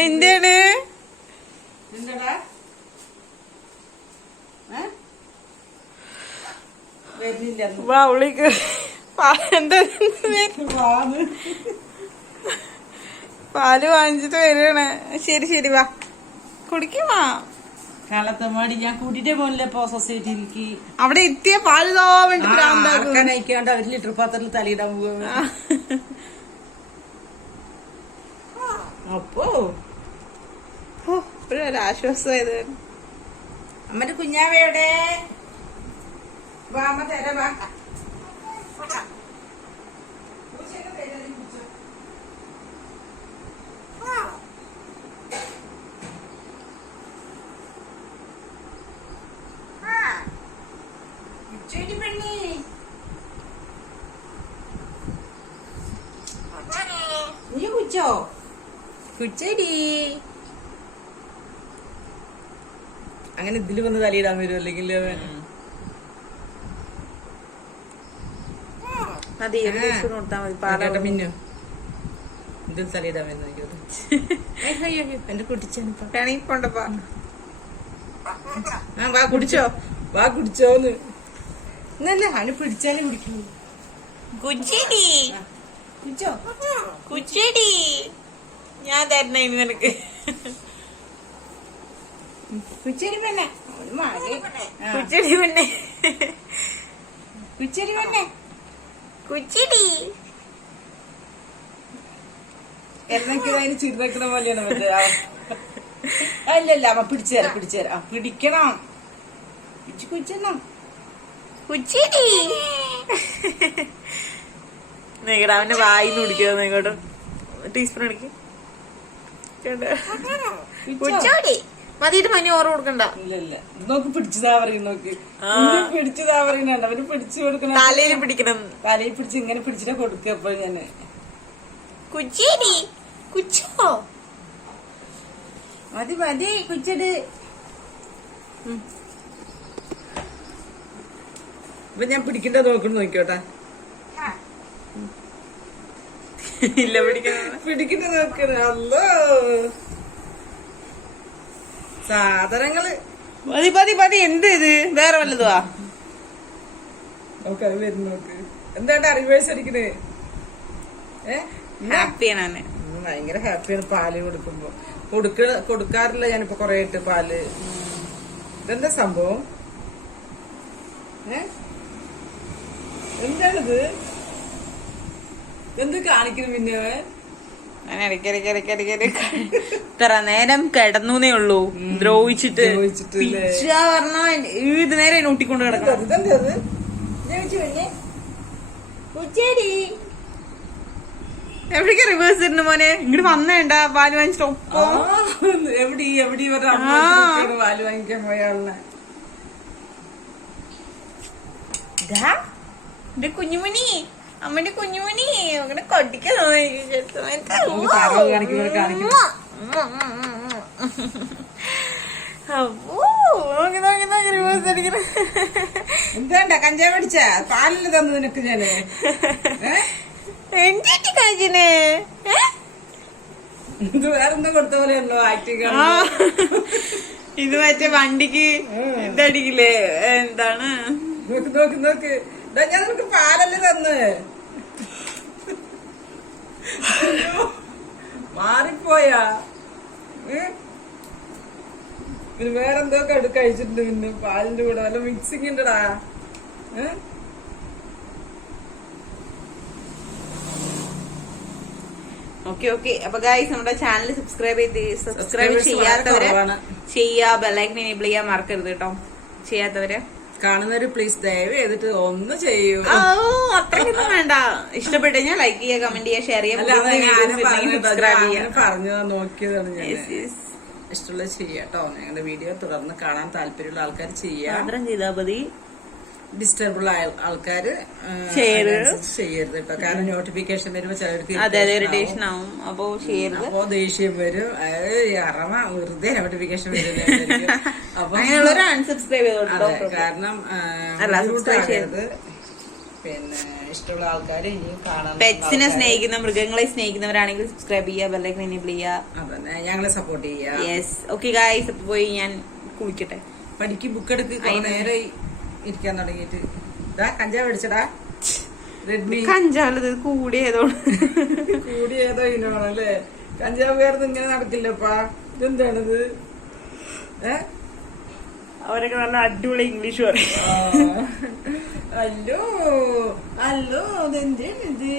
എന്താണ് അവളിക്ക് പാല് വാങ്ങിച്ചിട്ട് വരികയാണ്. ശരി ശരി വാ കുടിക്കുവാ. കാലത്തമാടി ഞാൻ കൂട്ടിട്ടേ പോണില്ല ഇപ്പൊ സൊസൈറ്റിയിലേക്ക്. അവിടെ എത്തിയ പാല് നയിക്കാണ്ട് ഒരു ലിറ്റർ പാത്രത്തിൽ തലയിടാൻ പോവുക. അപ്പോ ഒരാശ്വാസമായത്. അമ്മന്റെ കുഞ്ഞാവയുടെ വാമ തരാ വാ. നീ കുച്ചോ കുച്ചടി അങ്ങനെ ഇതില് വന്ന് തലയിടാൻ വരും. അല്ലെങ്കിൽ മിന്നു ഇതിൽ തലയിടാൻ വരുന്നു. എന്റെ കുട്ടിച്ചോണ്ടപ്പാ വാ കുടിച്ചോ വാ കുടിച്ചോന്ന്. ഇന്നല്ലേ അവന് പിടിച്ചാലും കുടിക്കൂ. കുച്ചടി കുടിച്ചോ കുച്ചടി ഞാൻ തരണ നിനക്ക്. കുച്ചടി പെണ്ണെ കുച്ചടി പെണ്ണെ കുച്ചടി പെണ്ണെ കുച്ചടി എന്നൊക്കെ അതിന് ചിരിക്കുന്ന പോലെയാണ് മറ്റേ. അല്ലല്ല അമ്മ പിടിച്ചുതരാം പിടിക്കണം കുച്ചണം കുച്ചടി. നീക്കട അവന്റെ വായിന്ന് കുടിക്കുക. ഇങ്ങോട്ട് ടീസ്പൂൺ അടിക്ക്. കുച്ചോടി മതിയിട്ട് മഞ്ഞ ഓറ് കൊടുക്കണ്ട. ഇല്ല നോക്ക് പിടിച്ചതാ പറയും. നോക്ക് പിടിച്ചതാ പറയുന്നുണ്ട്. അവന് പിടിച്ചു കൊടുക്കണം. തലയിൽ പിടിക്കണം. തലയിൽ പിടിച്ച് ഇങ്ങനെ പിടിച്ചിട്ട് കൊടുക്കുക. എപ്പോഴും ഞാന് കുച്ചേടി കുച്ചോ മതി കുച്ചട്. ഇപ്പൊ ഞാൻ പിടിക്കണ്ട നോക്കണം. നോക്കിയോട്ടെ. ഇല്ല പിടിക്കണ്ട നോക്കണ. അല്ലോ സാധനങ്ങള് മതി. എന്ത് ഇത് വേറെ വല്ലതുവാ? നോക്ക് അത് വരുന്നു. നോക്ക് എന്താ റിവേഴ്സ് അടിക്കണേ. ഹാപ്പിയാണ്. ഭയങ്കര ഹാപ്പിയാണ് പാല് കൊടുക്കുമ്പോ. കൊടുക്കാറില്ല ഞാനിപ്പോ കൊറേ ഇട്ട് പാല്. ഇതെന്താ സംഭവം? എന്താണിത്? എന്ത് കാണിക്കുന്നു പിന്നെ? ഇത്ര നേരം കിടന്നേ ഉള്ളൂ ദ്രോഹിച്ചിട്ട്. പറഞ്ഞാ ഇത് നേരെ ഊട്ടിക്കൊണ്ട് കിടക്കാം. എവിടേക്ക് റിവേഴ്സ് ഇരുന്നു മോനെ? ഇങ്ങോട്ട് വന്നേണ്ട പാല് വാങ്ങിച്ചിട്ട് ഒപ്പം. എവിടെ പാല് വാങ്ങിക്കാൻ പോയാളെ എന്റെ കുഞ്ഞുമണി അമ്മന്റെ കുഞ്ഞുമണി അങ്ങനെ കൊട്ടിക്കോ. എന്താ കഞ്ചാവ് അടിച്ച പാലില് തന്നു നിനക്ക് ഞാന്. എന്തിട്ട് കാജിന് ഇത് വേറെന്താ കൊടുത്ത പോലെയല്ലോ ആക്ടിങ്. ഇത് മറ്റേ വണ്ടിക്ക് ഇതടിക്കില്ലേ? എന്താണ്? നോക്ക് ഞാൻ നിനക്ക് പാലല്ലേ തന്ന്. മാറിപ്പോയാ? പിന്നെ വേറെന്തോ കഴിച്ചിട്ടുണ്ട്. പിന്നെ പാലിന്റെ കൂടെ വല്ല മിക്സിങ് ഉണ്ടടാ. ഓക്കെ. അപ്പൊ ഗൈസ് നമ്മുടെ ചാനൽ സബ്സ്ക്രൈബ് ചെയ്യാത്തവര് ചെയ്യാ. ബെല്ലൈക്കൻ എനേബിൾ ചെയ്യാൻ മറക്കരുത് കേട്ടോ. ചെയ്യാത്തവര് കാണുന്നവര് പ്ലീസ് ദയവ് ചെയ്തിട്ട് ഒന്ന് ചെയ്യൂ. അത്രയ്ക്കൊന്നും വേണ്ട. ഇഷ്ടപ്പെട്ടു കഴിഞ്ഞാൽ ലൈക്ക് ചെയ്യുക, കമന്റ് ചെയ്യുക, ഷെയർ ചെയ്യുക. പറഞ്ഞു നോക്കിയതാണ് ഞാൻ. ഇഷ്ടമുള്ള ചെയ്യാട്ടോ. ഞങ്ങളുടെ വീഡിയോ തുടർന്ന് കാണാൻ താല്പര്യമുള്ള ആൾക്കാർ ചെയ്യാം. ചെയ്താൽ മതി. ഡിസ്റ്റർബിൾ ആൾക്കാര് ചെയ്യരുത് കേട്ടോ. കാരണം നോട്ടിഫിക്കേഷൻ വരുമ്പോ ചിലർക്ക് ഇറിറ്റേഷൻ ആവും. അപ്പൊ ചെയ്യരുത്. അപ്പൊ ദേഷ്യം വരും. അറമ വെറുതെ നോട്ടിഫിക്കേഷൻ വരും. അപ്പൊ അൺസബ്സ്ക്രൈബ് ചെയ്തോട്ടോ. കാരണം പിന്നെ ഇഷ്ടമുള്ള ആൾക്കാർ ഇനിയും കാണാൻ പെറ്റ്സിനെ സ്നേഹിക്കുന്ന മൃഗങ്ങളെ സ്നേഹിക്കുന്നവരാണെങ്കിൽ സബ്സ്ക്രൈബ് ചെയ്യുക, ബെല്ലൈക്കൺ എനേബിൾ ചെയ്യുക. അതന്നെ ഞങ്ങളെ സപ്പോർട്ട് ചെയ്യാ. യെസ്. ഓക്കെ ഗായ്സ്, അപ്പൊ പോയി ഞാൻ കുളിക്കട്ടെ. പഠിക്ക്, ബുക്ക് എടുക്ക്. നേരെ ഇരിക്കാൻ തുടങ്ങിയിട്ട് കഞ്ചാവ് അടിച്ചടാ. റെഡ്മി കഞ്ചാവത് കൂടിയതോ ഇനോണല്ലേ. കഞ്ചാവ് വേറെ ഇങ്ങനെ നടക്കില്ലപ്പാ. ഇതെന്താണിത്? അവരൊക്കെ നല്ല അടിപൊളി ഇംഗ്ലീഷ് പറയും. അല്ലോ അല്ലോ, അതെന്തേണിത്?